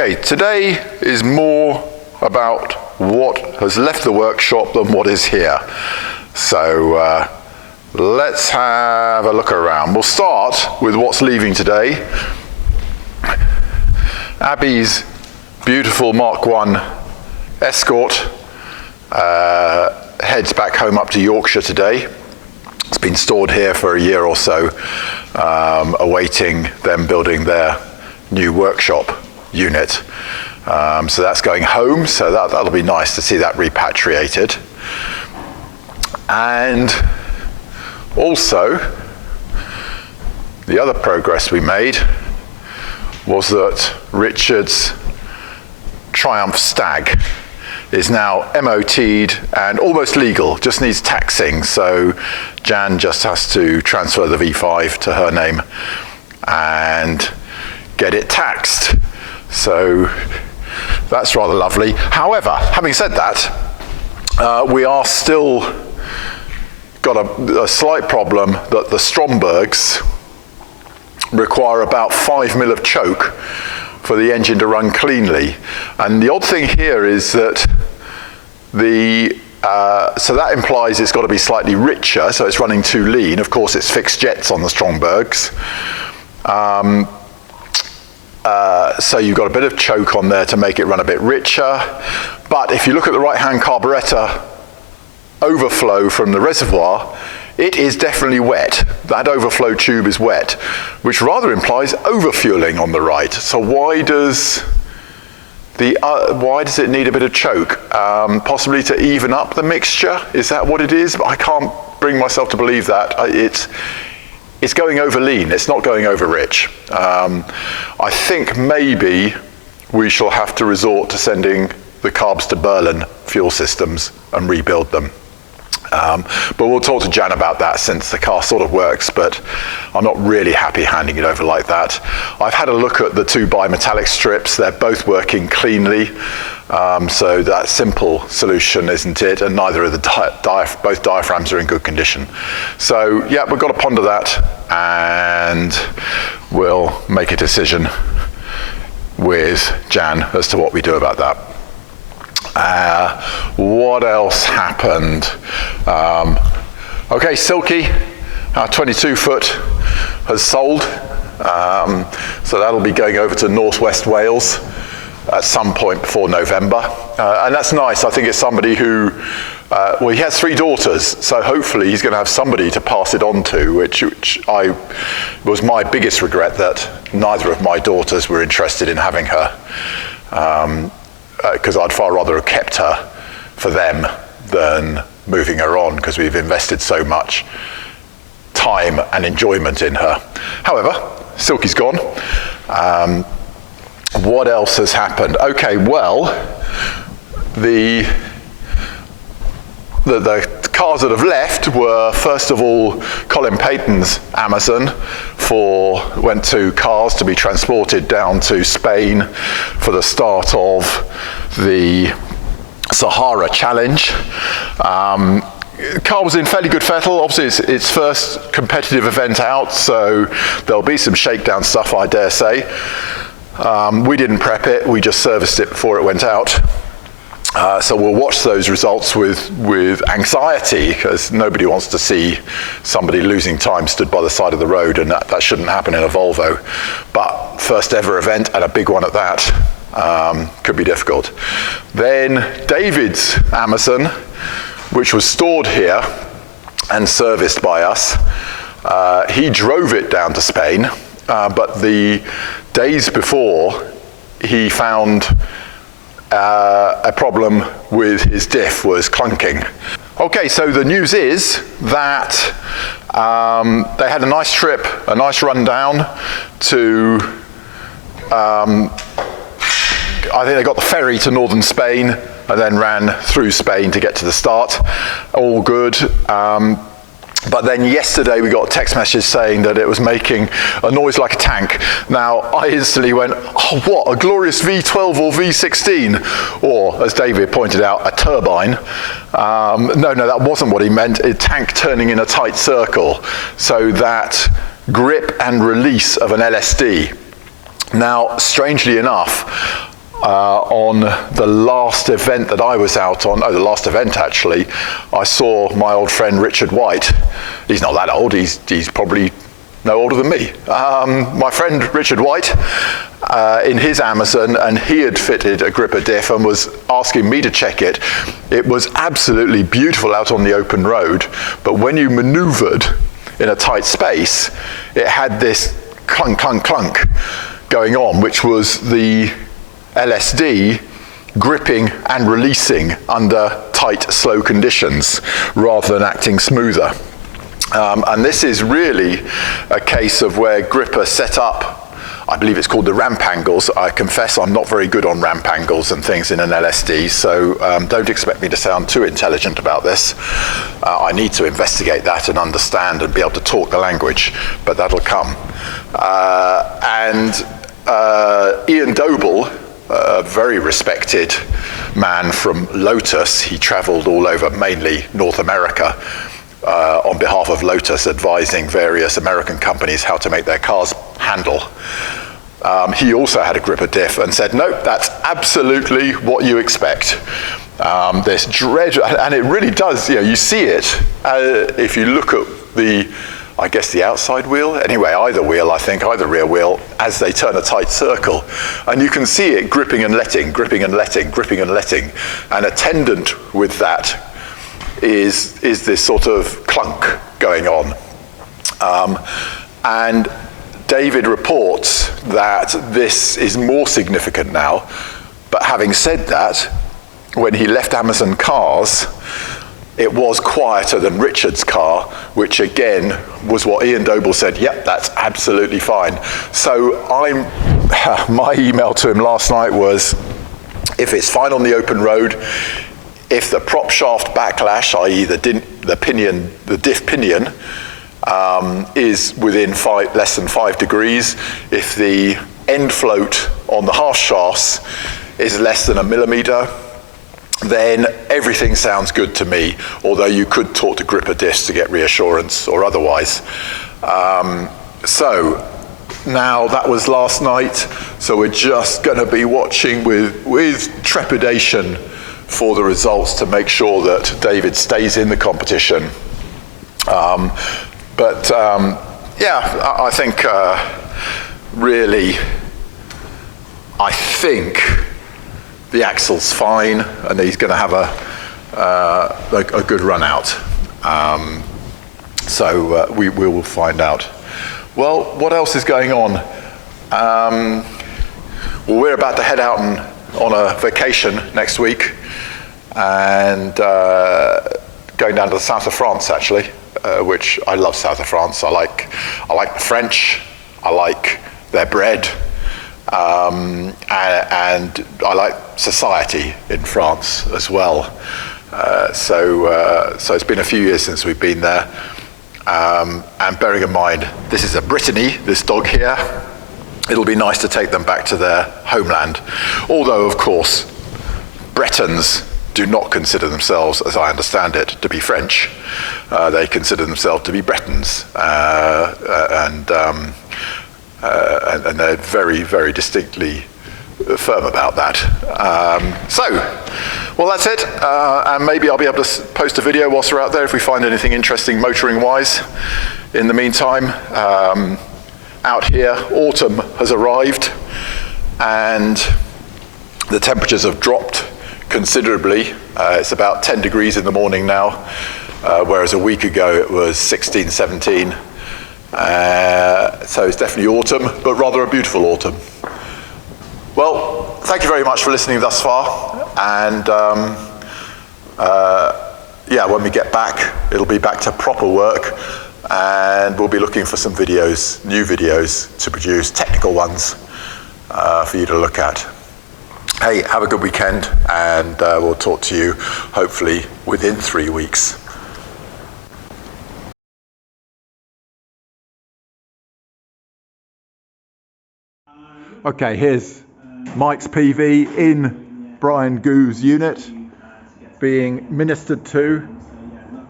Okay, today is more about what has left the workshop than what is here. So let's have a look around. We'll start with what's leaving today. Abby's beautiful Mk1 Escort heads back home up to Yorkshire today. It's been stored here for a year or so, awaiting them building their new workshop unit. So that's going home, so that'll be nice to see that repatriated. And also, the other progress we made was that Richard's Triumph Stag is now MoT'd and almost legal, just needs taxing. So Jan just has to transfer the V5 to her name and get it taxed. So that's rather lovely. However, having said that, we are still got a slight problem that the Strombergs require about 5 mil of choke for the engine to run cleanly. And the odd thing here is that so that implies it's got to be slightly richer, so it's running too lean. Of course, it's fixed jets on the Strombergs. So you've got a bit of choke on there to make it run a bit richer. But if you look at the right-hand carburettor overflow from the reservoir, it is definitely wet. That overflow tube is wet, which rather implies overfueling on the right. So why does it need a bit of choke? Possibly to even up the mixture? Is that what it is? But I can't bring myself to believe that. It's going over lean, it's not going over rich. I think maybe we shall have to resort to sending the carbs to Berlin fuel systems and rebuild them. But we'll talk to Jan about that, since the car sort of works, but I'm not really happy handing it over like that. I've had a look at the two bimetallic strips. They're both working cleanly. So that simple solution isn't it, and neither are both diaphragms are in good condition. So yeah, we've got to ponder that, and we'll make a decision with Jan as to what we do about that. What else happened? Okay, Silky, our 22 foot has sold. So that'll be going over to Northwest Wales at some point before November. And that's nice. I think it's somebody who, well, he has 3 daughters, so hopefully he's going to have somebody to pass it on to, which was my biggest regret, that neither of my daughters were interested in having her. Because I'd far rather have kept her for them than moving her on, because we've invested so much time and enjoyment in her. However, Silky's gone. What else has happened? Okay, well, the cars that have left were, first of all, Colin Payton's Amazon went to Cars to be transported down to Spain for the start of the Sahara Challenge. Car was in fairly good fettle. Obviously, it's its first competitive event out, so there'll be some shakedown stuff, I dare say. We didn't prep it, we just serviced it before it went out. So we'll watch those results with anxiety, because nobody wants to see somebody losing time stood by the side of the road, and that shouldn't happen in a Volvo. But first ever event, and a big one at that, could be difficult. Then David's Amazon, which was stored here and serviced by us, he drove it down to Spain, but the days before he found a problem with his diff was clunking. Okay, so the news is that they had a nice trip, a nice run down to, I think they got the ferry to northern Spain and then ran through Spain to get to the start. All good. But then yesterday we got a text message saying that it was making a noise like a tank. Now, I instantly went, oh, what, a glorious V12 or V16? Or, as David pointed out, a turbine. No, that wasn't what he meant. A tank turning in a tight circle. So that grip and release of an LSD. Now, strangely enough, on the last event that I was out on, the last event actually, I saw my old friend Richard White. He's not that old, he's probably no older than me. My friend Richard White in his Amazon, and he had fitted a gripper diff and was asking me to check it. It was absolutely beautiful out on the open road, but when you maneuvered in a tight space, it had this clunk, clunk, clunk going on, which was the LSD gripping and releasing under tight, slow conditions rather than acting smoother. And this is really a case of where gripper set up, I believe it's called the ramp angles. I confess I'm not very good on ramp angles and things in an LSD, so don't expect me to sound too intelligent about this. I need to investigate that and understand and be able to talk the language, but that'll come. Ian Doble, a very respected man from Lotus, he traveled all over, mainly North America, on behalf of Lotus, advising various American companies how to make their cars handle. He also had a gripper diff and said, nope, that's absolutely what you expect. This dread, and it really does, you see it if you look at I guess the outside wheel, anyway, either wheel, I think, either rear wheel, as they turn a tight circle. And you can see it gripping and letting, gripping and letting, gripping and letting. And attendant with that is this sort of clunk going on. And David reports that this is more significant now, but having said that, when he left Amazon Cars, it was quieter than Richard's car, which again was what Ian Doble said, yep, that's absolutely fine. So my email to him last night was, if it's fine on the open road, if the prop shaft backlash, i.e. the diff pinion, is within less than 5 degrees, if the end float on the half shafts is less than 1 millimeter, then everything sounds good to me, although you could talk to gripper diffs to get reassurance or otherwise. So now that was last night, so we're just going to be watching with trepidation for the results to make sure that David stays in the competition. Yeah, I think really, I think the axle's fine, and he's going to have a good run out. So we will find out. Well, what else is going on? Well, we're about to head out on a vacation next week, and going down to the south of France, actually, which I love south of France. I like the French. I like their bread. And I like society in France as well. So it's been a few years since we've been there. And bearing in mind, this is a Brittany, this dog here, it'll be nice to take them back to their homeland. Although, of course, Bretons do not consider themselves, as I understand it, to be French. They consider themselves to be Bretons. And they're very, very distinctly firm about that. Well, that's it. And maybe I'll be able to post a video whilst we're out there if we find anything interesting motoring-wise. In the meantime, out here, autumn has arrived, and the temperatures have dropped considerably. It's about 10 degrees in the morning now, whereas a week ago it was 16, 17. So it's definitely autumn, but rather a beautiful autumn. Well, thank you very much for listening thus far, and yeah, when we get back, it'll be back to proper work, and we'll be looking for some videos, new videos to produce, technical ones for you to look at. Hey, have a good weekend, and we'll talk to you hopefully within 3 weeks. Okay, here's Mike's PV in Brian Goo's unit being ministered to,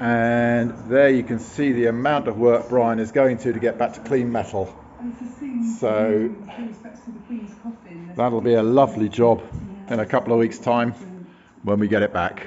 and there you can see the amount of work Brian is going to get back to clean metal. So that'll be a lovely job in a couple of weeks' time when we get it back.